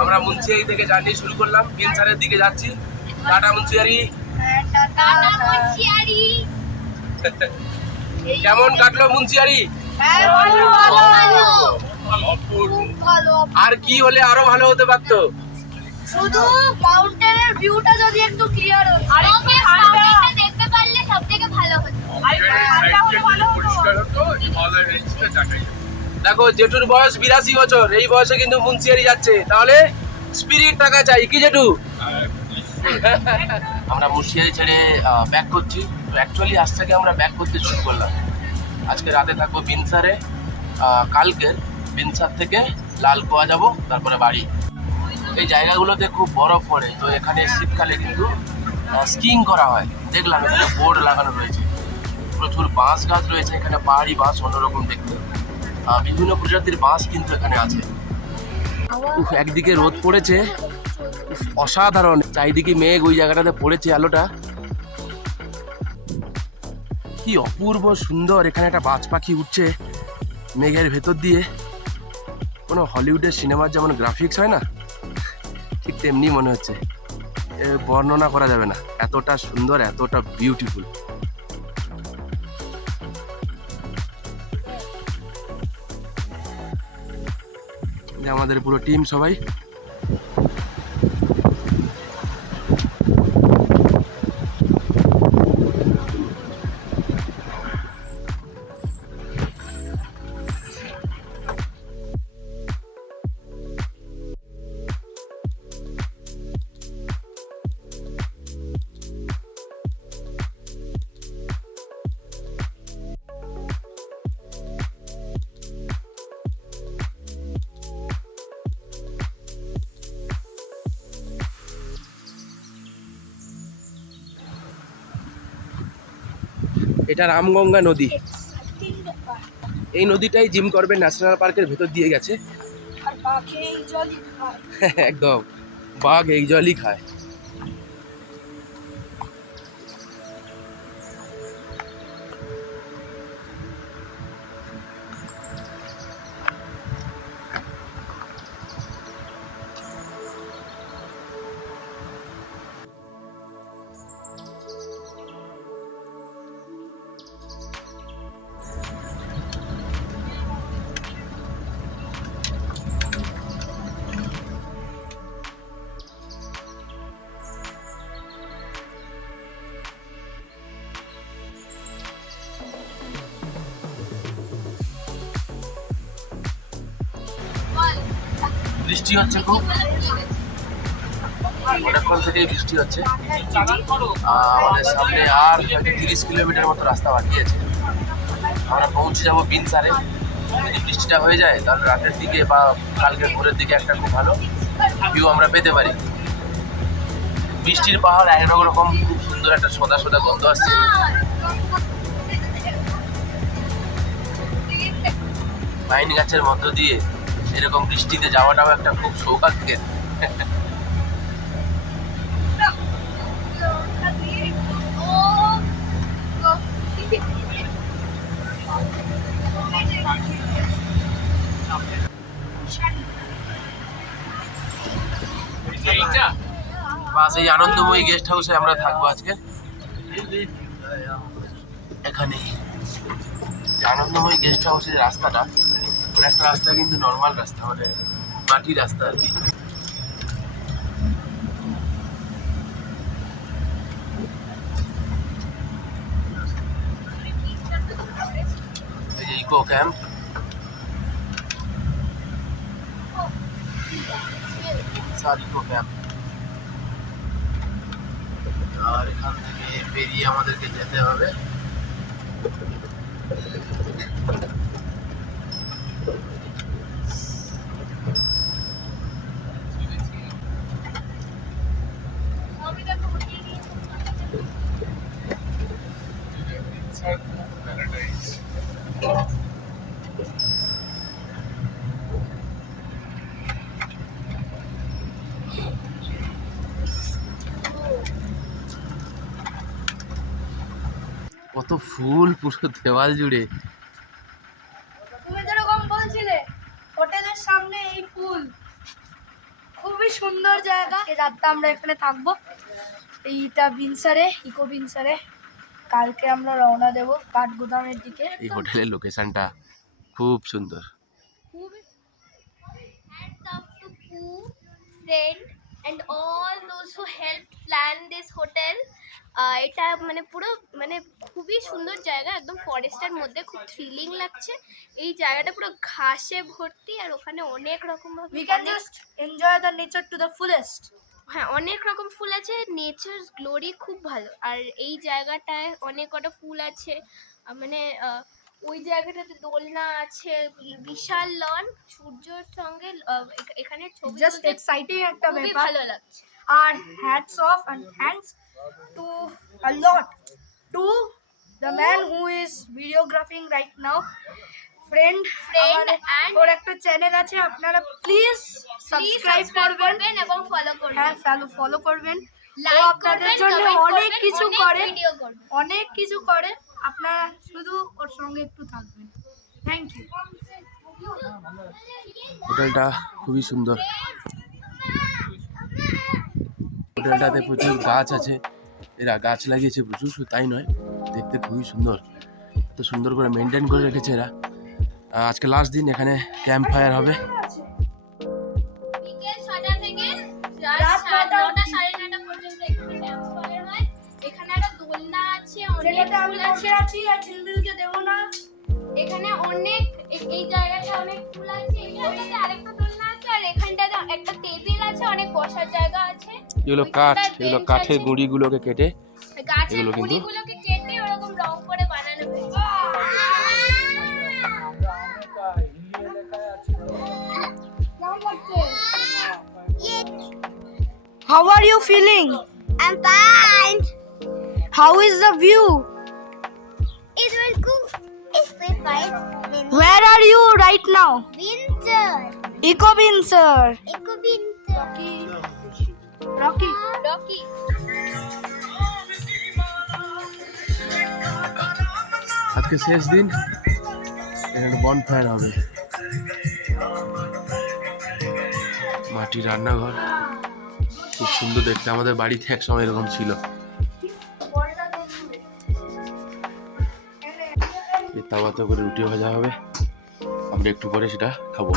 আমরা মুন্সিয়ারি থেকে জার্নি শুরু করলাম, বিনসারের দিকে যাচ্ছি। টাটা মুন্সিয়ারি। কেমন কাটলো মুন্সিয়ারি? আর কি হলে আরো ভালো হতে পারতো? শুধু মাউন্টেনের ভিউটা যদি একটু ক্লিয়ার হতো, আর মাউন্টেনটা দেখতে পারলে সবথেকে ভালো হতো। দেখো জেঠুর বয়স 82 বছর, এই বয়সে কিন্তু মুন্সিয়ারি যাচ্ছে, তাহলে স্পিরিট টাকা চাই কি জেঠু? আমরা মুন্সিয়ারি ছেড়ে ব্যাক করছি। তো অ্যাকচুয়ালি আজ থেকে আমরা ব্যাক করতে শুরু করলাম। আজকে রাতে থাকবো বিনসারে, কালকে বিনসার থেকে লালকুয়া যাব, তারপরে বাড়ি। এই জায়গাগুলোতে খুব বরফ পড়ে, তো এখানে শীতকালে কিন্তু স্কিইং করা হয়। দেখলাম এখানে বোর্ড লাগানো রয়েছে, প্রচুর বাঁশ গাছ রয়েছে এখানে, পাহাড়ি বাঁশ অন্যরকম দেখতে। বিভিন্ন প্রজাতির বাঁশ কিন্তু এখানে আছে। একদিকে রোদ পড়েছে, অসাধারণ, চারিদিকে মেঘ, ওই জায়গাটাতে পড়েছে আলোটা, কি অপূর্ব সুন্দর। এখানে একটা বাজ পাখি উঠছে মেঘের ভেতর দিয়ে, কোনো হলিউডের সিনেমার যেমন গ্রাফিক্স হয় না, ঠিক তেমনি মনে হচ্ছে। বর্ণনা করা যাবে না, এতটা সুন্দর, এতটা বিউটিফুল। আমাদের পুরো টিম সবাই। এটা রামগঙ্গা নদী। এই নদীটাই জিম করবেট ন্যাশনাল পার্কের ভেতর দিয়ে গেছে। একদম, বাঘ এই জলই খায়। বৃষ্টি হচ্ছে খুব, অনেকক্ষণ থেকেই বৃষ্টি হচ্ছে। আমাদের সামনে আর 30 কিলোমিটার মতো রাস্তা বাকি আছে। আমরা পৌঁছে যাবো বিনসারে। যদি বৃষ্টিটা হয়ে যায় তাহলে রাতের দিকে বা কালকে ভোরের দিকে একটা খুব ভালো ভিউ আমরা পেতে পারি। বৃষ্টির পাহাড় একরকম খুব সুন্দর একটা সোদা সোদা গন্ধ আসছে। পাইন গাছের মধ্য দিয়ে এরকম বৃষ্টিতে যাওয়াটাও একটা খুব সৌভাগ্যের। বাস এই আনন্দময়ী গেস্ট হাউসে আমরা থাকবো আজকে। এখানে আনন্দময়ী গেস্ট হাউসের রাস্তাটা, একটা রাস্তা কিন্তু নর্মাল রাস্তা, মানে মাটির রাস্তা আর কি। এই যে ইকো ক্যাম্প, ইকো ক্যাম্প। আর এখান থেকে বেরিয়ে আমাদেরকে যেতে হবে কত ফুল পুরো দেওয়াল জুড়ে। তুমি যেরকম বলছিলে হোটেলের সামনে এই ফুল, খুব খুবই সুন্দর জায়গা। এই রাতটা আমরা এখানে থাকবো, এইটা বিনসারে, ইকো বিনসারে। কালকে আমরা রওনা দেব কাঠগোদামের দিকে। এই হোটেলের লোকেশনটা খুব সুন্দর। Hats off to Pooh, friend and all those who helped plan this hotel. এটা মানে পুরো মানে খুবই সুন্দর জায়গা, একদম ফরেস্টের মধ্যে, খুব থ্রিলিং লাগছে। এই জায়গাটা পুরো ঘাসে ভর্তি আর ওখানে অনেক রকম We can just enjoy the nature to the fullest. হ্যাঁ অনেক রকম ফুল আছে, নেচার গ্লোরি খুব ভালো। আর এই জায়গাটায় অনেক কটা ফুল আছে, মানে ওই জায়গাটাতে দোলনা আছে, বিশাল লন, সূর্যের সঙ্গে এখানে ছবি Just তুলতে exciting একটা খুবই ব্যাপার। ভালো লাগছে। And hats off and thanks to a lot to the man who is videographing right now. Friend আমাদের and ওর একটা চ্যানেল আছে, আপনারা প্লিজ সাবস্ক্রাইব করবেন এবং ফলো করবেন, হ্যাঁ ফলো করবেন। ও লাইক আপনাদের করবেন, জন্য কমেন্ট অনেক করবেন, কিছু অনেক করে, ভিডিও করবেন। অনেক কিছু করে। আপনারা শুধু ওর সঙ্গে একটু থাকবেন। Thank you. হোটেলটা খুবই সুন্দর। হোটেলটাতে প্রচুর গাছ আছে, এরা গাছ লাগিয়েছে প্রচুর, শুধু তাই নয় দেখতে খুবই সুন্দর, এত সুন্দর করে মেনটেন করে রেখেছে এরা। আজকে লাস্ট দিন, এখানে ক্যাম্প ফায়ার হবে। বিকেল 6টা থেকে রাত 9টা 9:30 পর্যন্ত এখানে ক্যাম্প ফায়ার হয়। এখানে একটা দোলনা আছে, অনেক যেটাতে আমি ফুল বসে আছে। আছি আর ঝিলমিলকে দেবো না। এখানে অনেক এই জায়গাটা অনেক ফুল আছে, এখানটাতে আরেকটা দোলনা আছে, আর এখানটাতে একটা টেবিল আছে, অনেক বসার জায়গা আছে। এগুলো কাঠ, এগুলো কাঠের গুঁড়িগুলোকে কেটে গাছের এগুলো কিন্তু- গুঁড়িগুলোকে কেটে ওরকম রং করে বানানো হয়েছে। How are you feeling? I'm fine. How is the view? It will go. It's fine. Where are you right now? Winter. Eco Bin sir. It could be winter. Rocky. Rocky. আজকে শেষ দিন, এখানে বন ফায়ার হবে। মাটির রান্নাঘর খুব সুন্দর দেখতে, আমাদের বাড়িতে এক সময় এরকম ছিল। এই তাওয়াতে করে রুটি ভাজা হবে, আমরা একটু পরে সেটা খাবো।